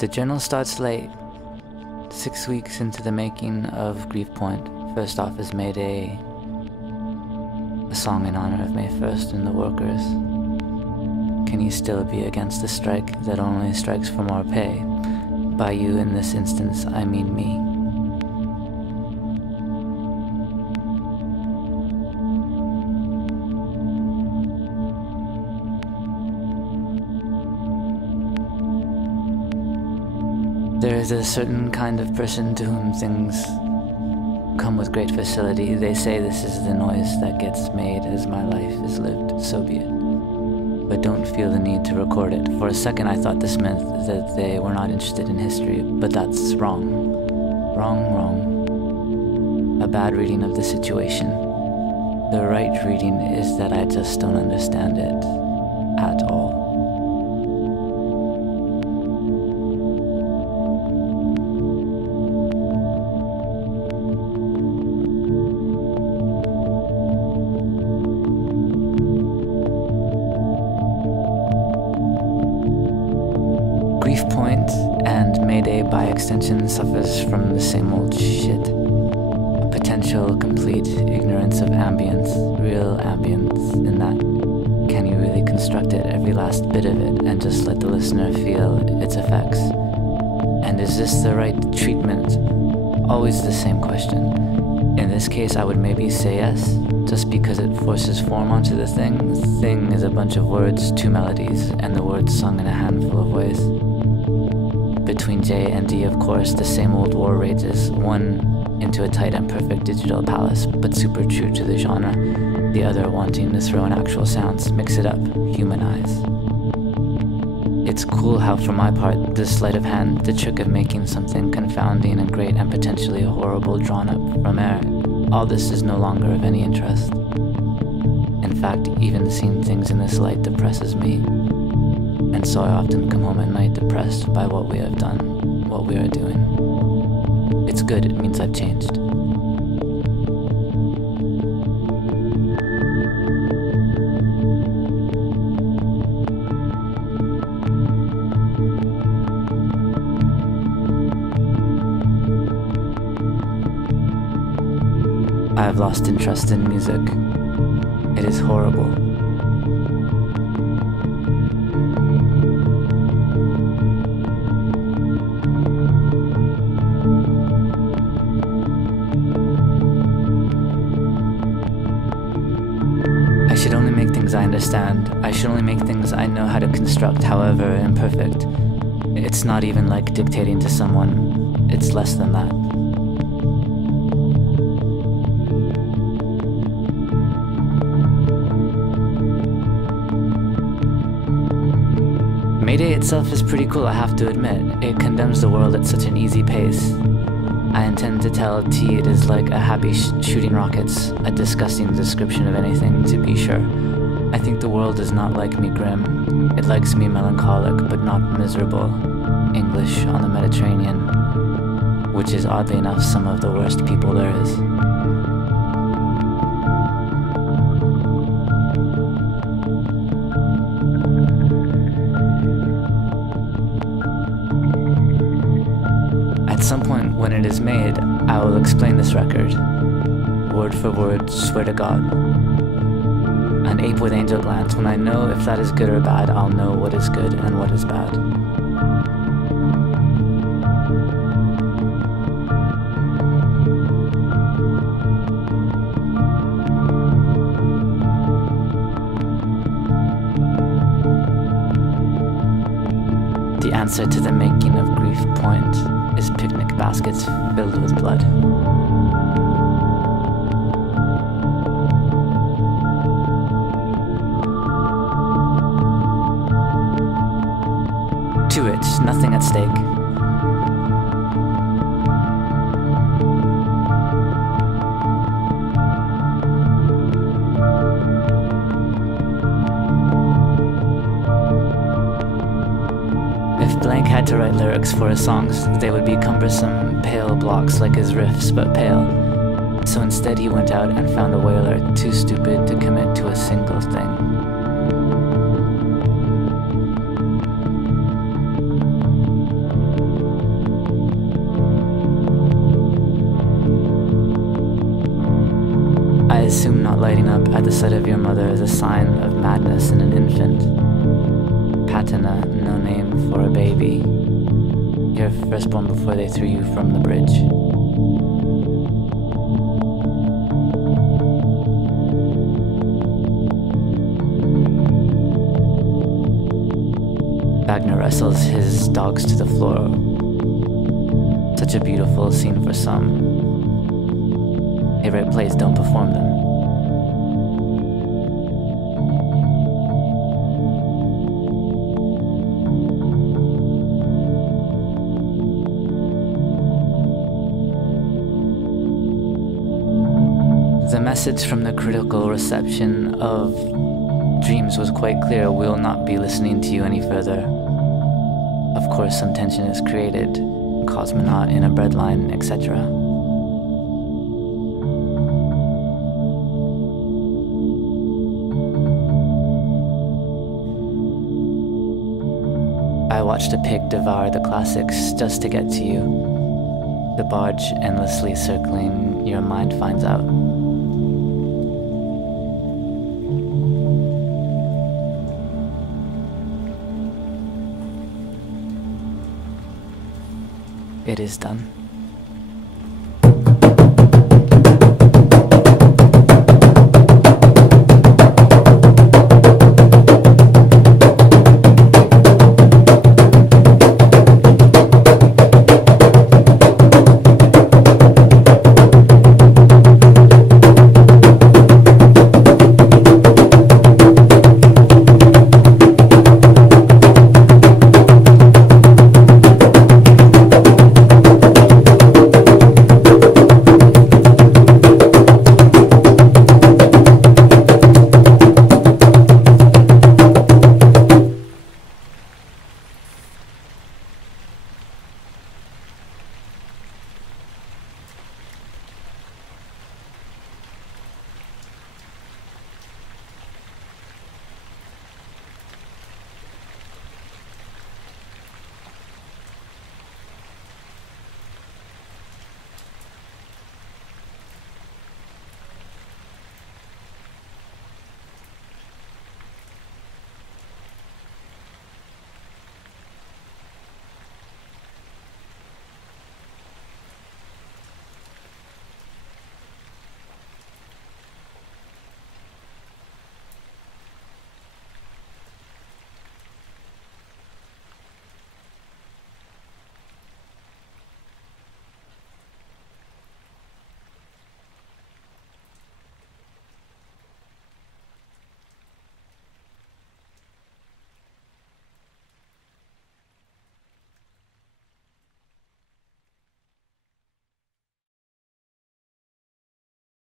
The journal starts late, 6 weeks into the making of Grief Point. First off is Mayday, a song in honor of May 1st and the workers. Can you still be against a strike that only strikes for more pay? By you in this instance, I mean me. There is a certain kind of person to whom things come with great facility. They say this is the noise that gets made as my life is lived, so be it. But don't feel the need to record it. For a second I thought this meant that they were not interested in history, but that's wrong. Wrong. A bad reading of the situation. The right reading is that I just don't understand it at all. Grief Point and Mayday by extension suffers from the same old shit. A potential complete ignorance of ambience, real ambience, in that can you really construct it, every last bit of it, and just let the listener feel its effects? And is this the right treatment? Always the same question. In this case I would maybe say yes, just because it forces form onto the thing. The thing is a bunch of words, 2 melodies, and the words sung in a handful of ways. Between J and D, of course, the same old war rages, one into a tight and perfect digital palace, but super true to the genre, the other wanting to throw in actual sounds, mix it up, humanize. It's cool how, for my part, the sleight of hand, the trick of making something confounding and great and potentially horrible drawn up from air, all this is no longer of any interest. In fact, even seeing things in this light depresses me. And so I often come home at night depressed by what we have done, what we are doing. It's good, it means I've changed. I have lost interest in music. It is horrible. I should only make things I understand. I should only make things I know how to construct, however imperfect. It's not even like dictating to someone. It's less than that. Mayday itself is pretty cool, I have to admit. It condemns the world at such an easy pace. I intend to tell T it is like a happy shooting rockets, a disgusting description of anything, to be sure. I think the world does not like me grim. It likes me melancholic, but not miserable. English on the Mediterranean, which is oddly enough some of the worst people there is. At some point when it is made, I will explain this record, word for word, swear to God. An ape with angel glands. When I know if that is good or bad, I'll know what is good and what is bad. The answer to the making of Grief Point is picnic baskets filled with blood. To it, nothing at stake. If Blank had to write lyrics for his songs, they would be cumbersome, pale blocks like his riffs, but pale. So instead he went out and found a whaler, too stupid to commit to a single thing. sight of your mother is a sign of madness in an infant. Patina, no name for a baby. Your firstborn before they threw you from the bridge. Wagner wrestles his dogs to the floor. Such a beautiful scene for some. Favorite plays don't perform them. The message from the critical reception of Dreams was quite clear. We'll not be listening to you any further. Of course, some tension is created. Cosmonaut in a breadline, etc. I watched a pig devour the classics just to get to you. The barge endlessly circling, your mind finds out. It is done.